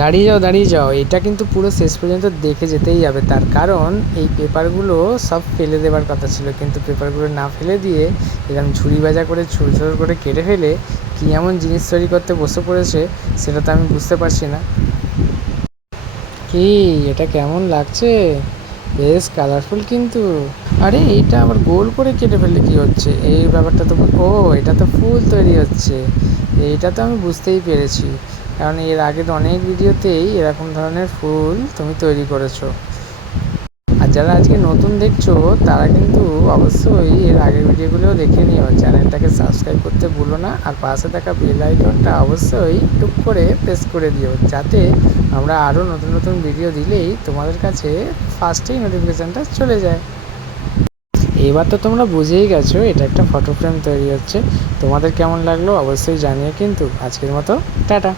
দাঁড়িয়ে যাও দাঁড়িয়ে যাও। এটা কিন্তু পুরো শেষ পর্যন্ত দেখে যেতেই যাবে তার কারণ এই পেপারগুলো সব ফেলে দেওয়ার কথা ছিল। কিন্তু পেপারগুলো না ফেলে দিয়ে এরকম ঝুড়ি ভাজা করে ছোটো ছোটো করে কেটে ফেলে কী এমন জিনিস তৈরি করতে বসে পড়েছে, সেটা তো আমি বুঝতে পারছি না। কি, এটা কেমন লাগছে? বেশ কালারফুল কিন্তু। আরে এইটা আবার গোল করে কেটে ফেললে কি হচ্ছে? এই ব্যাপারটা তো ও, এটা তো ফুল তৈরি হচ্ছে। এইটা তো আমি বুঝতেই পেরেছি। কারণ এর আগের অনেক ভিডিওতেই এরকম ধরনের ফুল তুমি তৈরি করেছ। আর যারা আজকে নতুন দেখছ, তারা কিন্তু অবশ্যই এর আগের ভিডিওগুলোও দেখে নিও। চ্যানেলটাকে সাবস্ক্রাইব করতে ভুলো না, আর পাশে থাকা বেল আইকনটা অবশ্যই টুক করে প্রেস করে দিও, যাতে আমরা আরও নতুন নতুন ভিডিও দিলেই তোমাদের কাছে ফার্স্টেই নোটিফিকেশানটা চলে যায়। এবার তো তোমরা বুঝেই গেছো, এটা একটা ফটো ফ্রেম তৈরি হচ্ছে। তোমাদের কেমন লাগল অবশ্যই জানিয়ে কিন্তু। আজকের মতো টাটা।